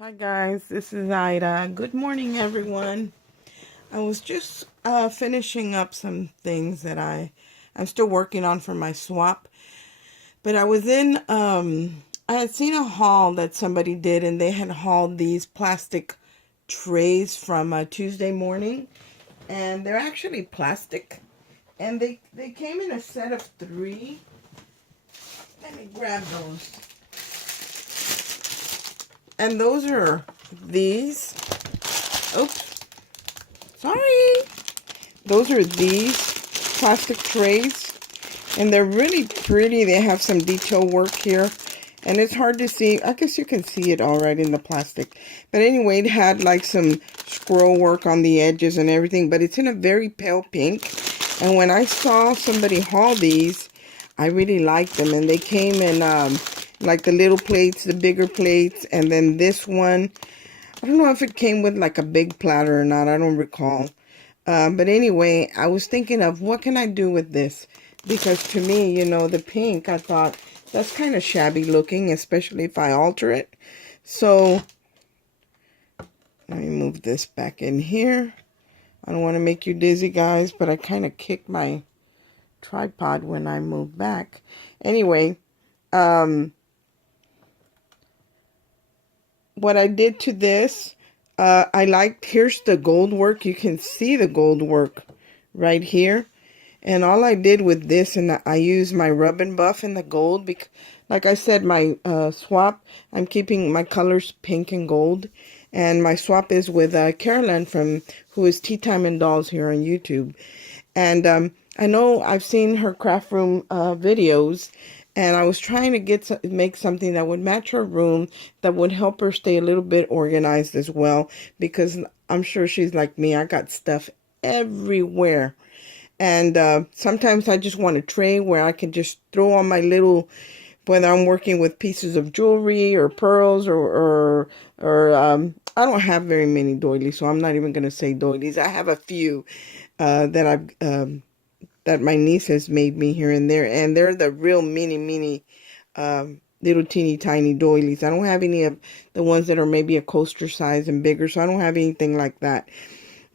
Hi guys, this is Ida. Good morning everyone. I was just finishing up some things that I'm still working on for my swap. But I had seen a haul that somebody did, and they had hauled these plastic trays from Tuesday morning, and they're actually plastic, and they came in a set of 3. Let me grab those. And those are these. Oops, sorry. Those are these plastic trays, and they're really pretty. They have some detail work here, and it's hard to see. I guess you can see it all right in the plastic. But anyway, it had like some scroll work on the edges and everything, but it's in a very pale pink. And when I saw somebody haul these, I really liked them, and they came in like the little plates, the bigger plates, and then this one, I don't know if it came with like a big platter or not. I don't recall. But anyway, I was thinking of what can I do with this? Because to me, the pink, I thought that's kind of shabby looking, especially if I alter it. So let me move this back in here. I don't want to make you dizzy, guys, but I kind of kicked my tripod when I moved back. Anyway, what I did to this, here's the gold work. You can see the gold work right here. And all I did with this, and I used my rub and buff in the gold, because, like I said, my swap, I'm keeping my colors pink and gold. And my swap is with Carolyn, who is Tea Time and Dolls here on YouTube. And I know I've seen her craft room videos, and I was trying to make something that would match her room, that would help her stay a little bit organized as well, because I'm sure she's like me. I got stuff everywhere. And sometimes I just want a tray where I can just throw on my little, whether I'm working with pieces of jewelry or pearls or I don't have very many doilies, so I'm not even going to say doilies. I have a few that my niece has made me here and there, and they're the real mini little teeny tiny doilies. I don't have any of the ones that are maybe a coaster size and bigger, so I don't have anything like that.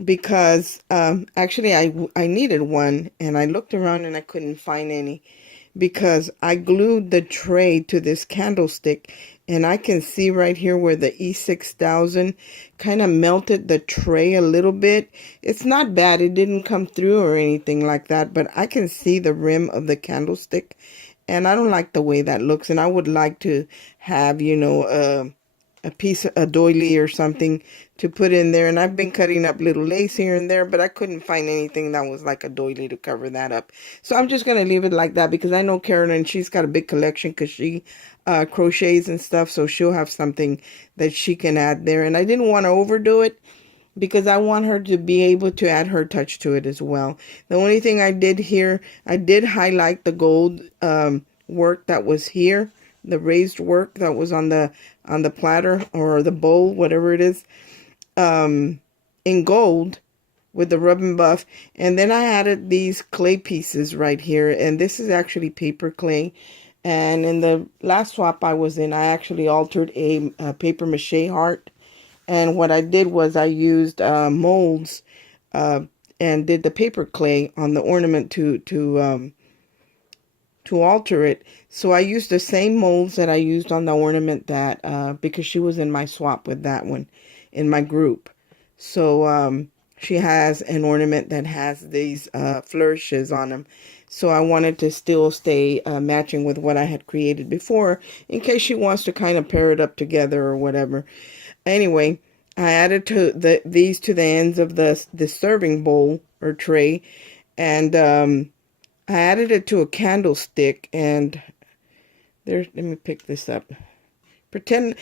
Because actually I needed one, and I looked around and I couldn't find any, because I glued the tray to this candlestick, and I can see right here where the E6000 kind of melted the tray a little bit. It's not bad. It didn't come through or anything like that, but I can see the rim of the candlestick, and I don't like the way that looks. And I would like to have, a piece, a doily or something to put in there. And I've been cutting up little lace here and there, but I couldn't find anything that was like a doily to cover that up. So I'm just going to leave it like that, because I know Carolyn, she's got a big collection, because she crochets and stuff. So she'll have something that she can add there. And I didn't want to overdo it, because I want her to be able to add her touch to it as well. The only thing I did here, I did highlight the gold work that was here, the raised work that was on the platter or the bowl, whatever it is, in gold with the rub and buff. And then I added these clay pieces right here, and this is actually paper clay. And in the last swap I was in, I actually altered a paper mache heart. And what I did was I used molds and did the paper clay on the ornament to alter it. So I used the same molds that I used on the ornament, that because she was in my swap with that one in my group. So she has an ornament that has these flourishes on them. So I wanted to still stay matching with what I had created before, in case she wants to kind of pair it up together or whatever. Anyway, I added these to the ends of the serving bowl or tray, and I added it to a candlestick. And there, let me pick this up. Pretend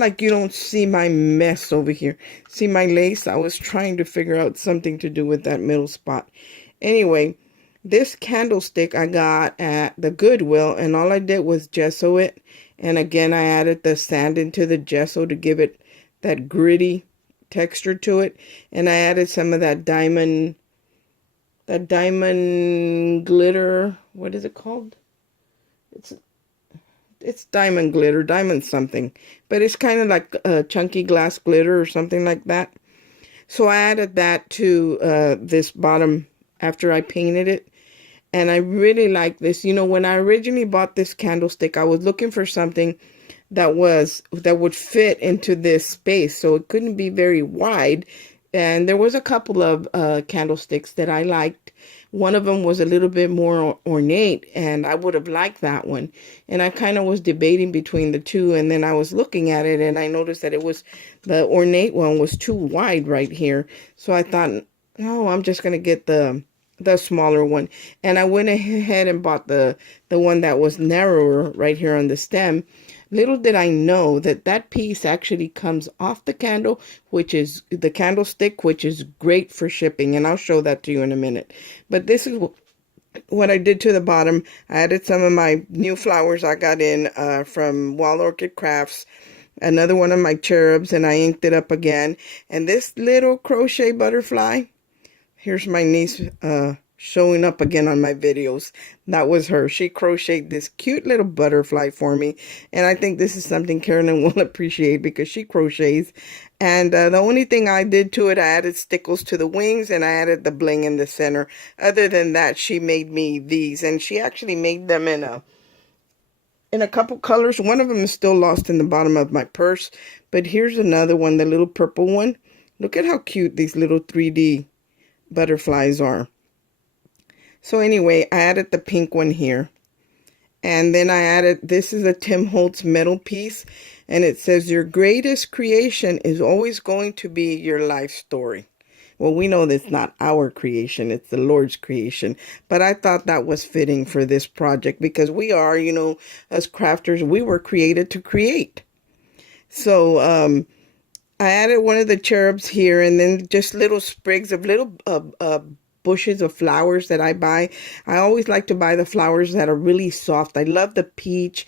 like you don't see my mess over here. See my lace? I was trying to figure out something to do with that middle spot. Anyway, this candlestick I got at the Goodwill, and all I did was gesso it. And again, I added the sand into the gesso to give it that gritty texture to it. And I added some of that diamond glitter. What is it called? It's it's diamond glitter, diamond something. But it's kind of like chunky glass glitter or something like that. So I added that to this bottom after I painted it. And I really like this. You know, when I originally bought this candlestick, I was looking for something that would fit into this space, so it couldn't be very wide. And there was a couple of candlesticks that I liked. One of them was a little bit more ornate, and I would have liked that one. And I kind of was debating between the two, and then I was looking at it, and I noticed that the ornate one was too wide right here. So I thought, no, I'm just gonna get the smaller one. And I went ahead and bought the one that was narrower right here on the stem. Little did I know that that piece actually comes off the candle, which is the candlestick, which is great for shipping. And I'll show that to you in a minute. But this is what I did to the bottom. I added some of my new flowers I got in from Wild Orchid Crafts. Another one of my cherubs, and I inked it up again. And this little crochet butterfly, here's my niece showing up again on my videos. That was her. She crocheted this cute little butterfly for me. And I think this is something Carolyn will appreciate because she crochets. And the only thing I did to it, I added stickles to the wings and I added the bling in the center. Other than that, she made me these. And she actually made them in a couple colors. One of them is still lost in the bottom of my purse. But here's another one, the little purple one. Look at how cute these little 3D butterflies are. So anyway, I added the pink one here. And then I added, this is a Tim Holtz metal piece. And it says, your greatest creation is always going to be your life story. Well, we know that's not our creation. It's the Lord's creation. But I thought that was fitting for this project because we are, you know, as crafters, we were created to create. So, I added one of the cherubs here and then just little sprigs of little bushes of flowers that I buy. I always like to buy the flowers that are really soft. I love the peach,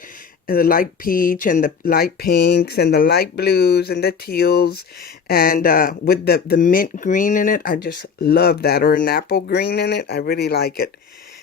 the light peach and the light pinks and the light blues and the teals and with the mint green in it. I just love that, or an apple green in it. I really like it.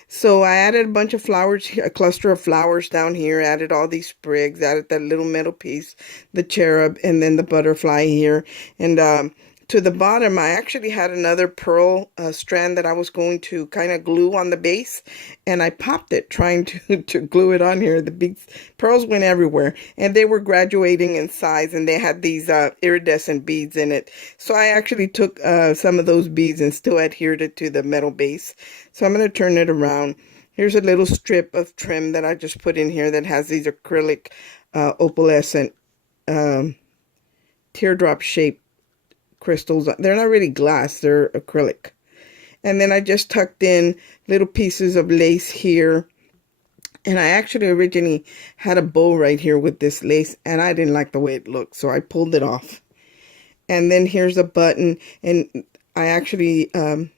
So I added a bunch of flowers, a cluster of flowers down here, added all these sprigs, added that little metal piece, the cherub, and then the butterfly here. And to the bottom, I actually had another pearl strand that I was going to kind of glue on the base. And I popped it trying to glue it on here. The big pearls went everywhere. And they were graduating in size. And they had these iridescent beads in it. So I actually took some of those beads and still adhered it to the metal base. So I'm going to turn it around. Here's a little strip of trim that I just put in here that has these acrylic opalescent teardrop shaped crystals. They're not really glass, they're acrylic. And then I just tucked in little pieces of lace here. And I actually originally had a bow right here with this lace and I didn't like the way it looked, so I pulled it off. And then here's a button, and I actually,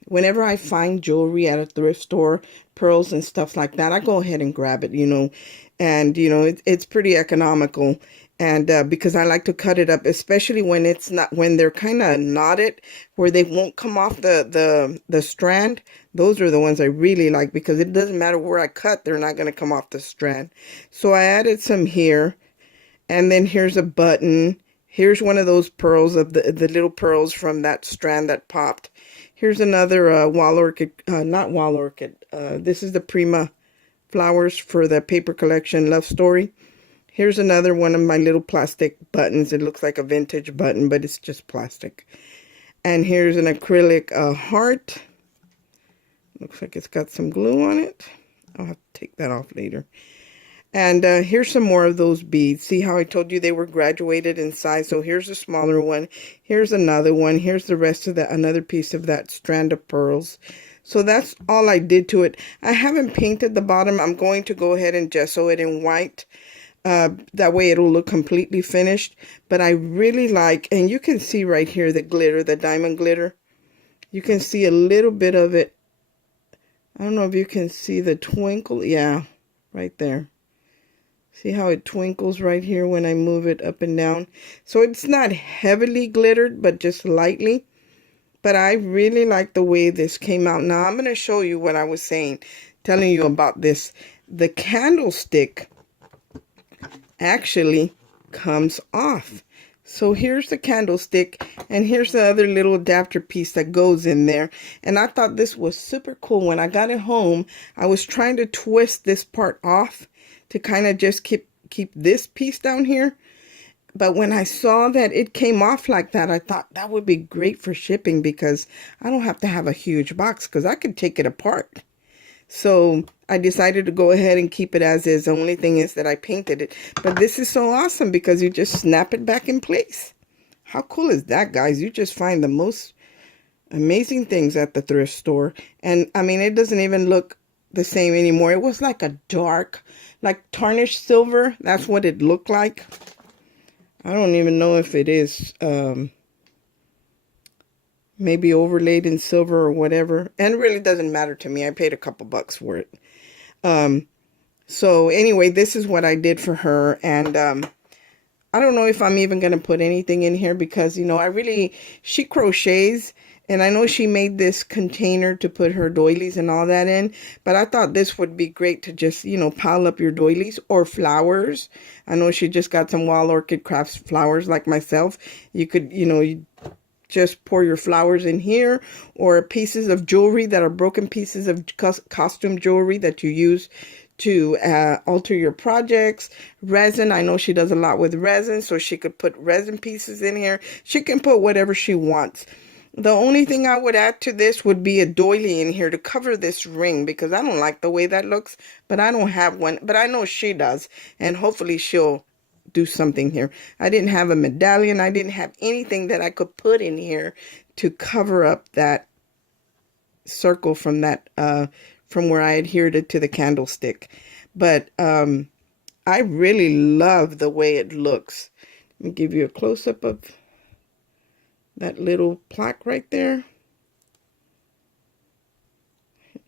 whenever I find jewelry at a thrift store, pearls and stuff like that, I go ahead and grab it, you know, and, you know, it's pretty economical. And because I like to cut it up, especially when it's not, when they're kind of knotted, where they won't come off the strand. Those are the ones I really like because it doesn't matter where I cut, they're not going to come off the strand. So I added some here, and then here's a button. Here's one of those pearls of the little pearls from that strand that popped. Here's another Wild Orchid, not Wild Orchid. This is the Prima flowers for the paper collection Love Story. Here's another one of my little plastic buttons. It looks like a vintage button, but it's just plastic. And here's an acrylic heart. Looks like it's got some glue on it. I'll have to take that off later. And here's some more of those beads. See how I told you they were graduated in size? So here's a smaller one. Here's another one. Here's the rest of that, another piece of that strand of pearls. So that's all I did to it. I haven't painted the bottom. I'm going to go ahead and gesso it in white. That way it'll look completely finished. But I really like, and you can see right here the glitter, the diamond glitter. You can see a little bit of it. I don't know if you can see the twinkle. Yeah, right there. See how it twinkles right here when I move it up and down? So it's not heavily glittered, but just lightly. But I really like the way this came out. Now I'm going to show you what I was saying, telling you about this. The candlestick actually comes off. So here's the candlestick, and here's the other little adapter piece that goes in there. And I thought this was super cool. When I got it home, I was trying to twist this part off to kind of just keep this piece down here. But when I saw that it came off like that, I thought that would be great for shipping, because I don't have to have a huge box, because I could take it apart. So I decided to go ahead and keep it as is. The only thing is that I painted it. But this is so awesome because you just snap it back in place. How cool is that, guys? You just find the most amazing things at the thrift store. And I mean, it doesn't even look the same anymore. It was like a dark, like tarnished silver. That's what it looked like. I don't even know if it is maybe overlaid in silver or whatever. And it really doesn't matter to me. I paid a couple bucks for it. So anyway, this is what I did for her. And I don't know if I'm even going to put anything in here because, you know, she crochets. And I know she made this container to put her doilies and all that in. But I thought this would be great to just, you know, pile up your doilies or flowers. I know she just got some Wild Orchid Crafts flowers like myself. You could, you know, just pour your flowers in here, or pieces of jewelry that are broken pieces of costume jewelry that you use to alter your projects. Resin, I know she does a lot with resin, so she could put resin pieces in here. She can put whatever she wants. The only thing I would add to this would be a doily in here to cover this ring, because I don't like the way that looks, but I don't have one, but I know she does, and hopefully she'll do something here. I didn't have a medallion. I didn't have anything that I could put in here to cover up that circle from that from where I adhered it to the candlestick. But I really love the way it looks. Let me give you a close-up of that little plaque right there.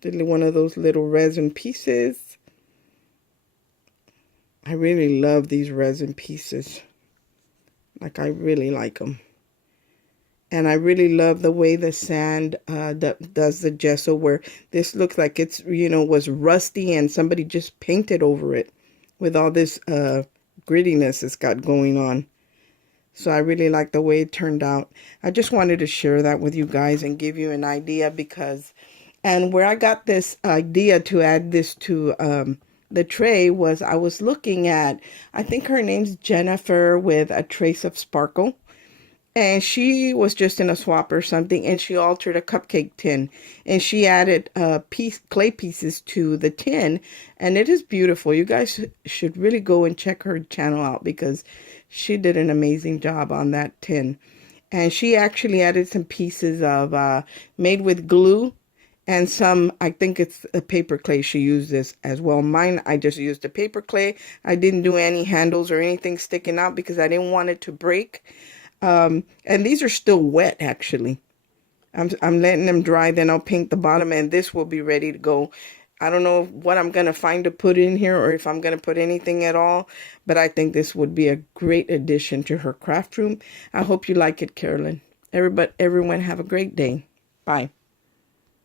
One of those little resin pieces. I really love these resin pieces. Like, I really like them. And I really love the way the sand does the gesso, where this looks like it's, you know, was rusty and somebody just painted over it with all this grittiness it's got going on. So I really like the way it turned out. I just wanted to share that with you guys and give you an idea, because, and where I got this idea to add this to the tray was, I was looking at, I think her name's Jennifer with A Trace of Sparkle. And she was just in a swap or something, and she altered a cupcake tin. And she added clay pieces to the tin. And it is beautiful. You guys should really go and check her channel out, because she did an amazing job on that tin. And she actually added some pieces of made with glue. And some, I think it's a paper clay she used this as well. Mine, I just used a paper clay. I didn't do any handles or anything sticking out because I didn't want it to break. And these are still wet, actually. I'm letting them dry, then I'll paint the bottom, and this will be ready to go. I don't know what I'm going to find to put in here, or if I'm going to put anything at all, but I think this would be a great addition to her craft room. I hope you like it, Carolyn. Everyone have a great day. Bye.